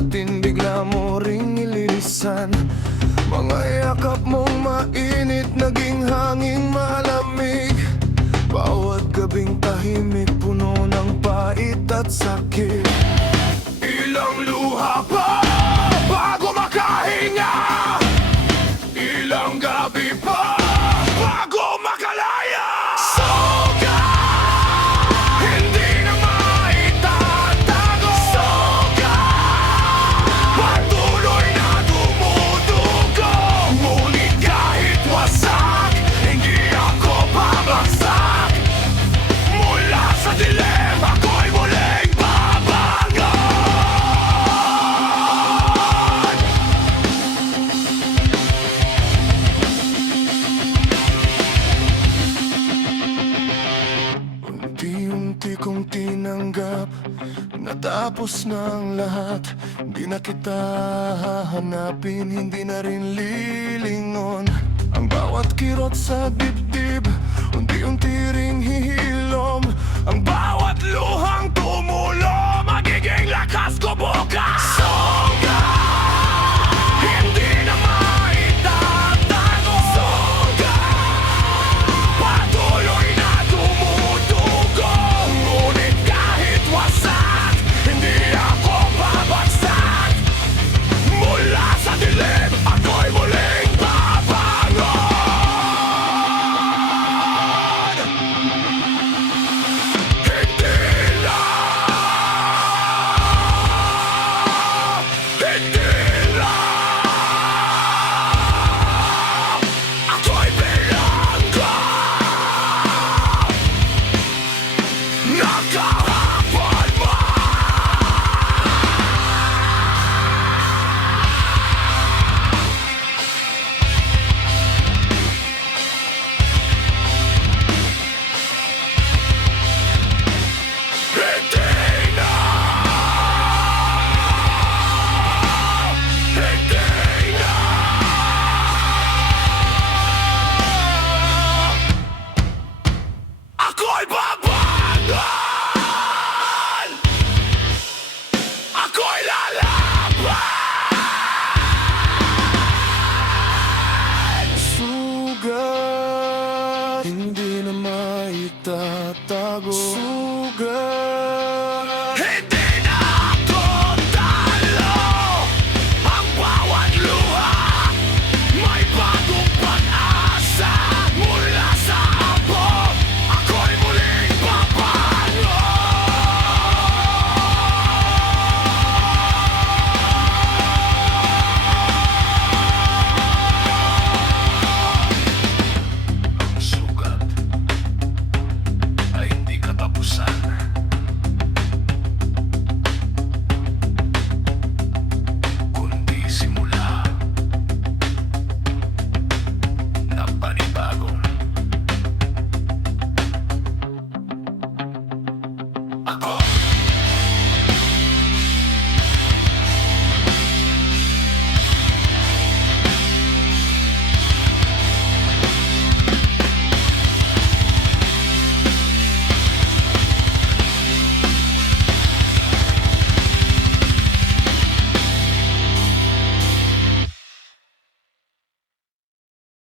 natin bigla mo ring ililisan. Mga yakap mong mainit, naging hanging malamig. Bawat gabing tahimik, puno ng pait at sakit. Ilang luha pa bago makahinga, ilang gabi pa bago makalaya. Sugat, hindi na maitatago. Sugat, patuloy na dumudugo. Ngunit kahit wasak, hindi ako babagsak. Mula sa dilim, ako'y muling babangon. Unti-unti kong tinanggap, natapos na ang lahat. Hindi na kita hahanapin, hindi na rin lilingon. Ang bawat kirot sa dibdib, unti-unti ring hihilom. Ang bawat luhang tumulo, magiging lakas ko bukas. Sugat, hindi na maitatago. Sugat, patuloy na dumudugo. Ngunit kahit wasak, hindi ako babagsak. Mula sa dilim, ako'y muling babangon. Hindi na, hindi na, ako'y bilanggo. Nakahapon mo. Hindi na, hindi na, ako'y babangon. Ako'y lalaban. Sugat, hindi na maitatago.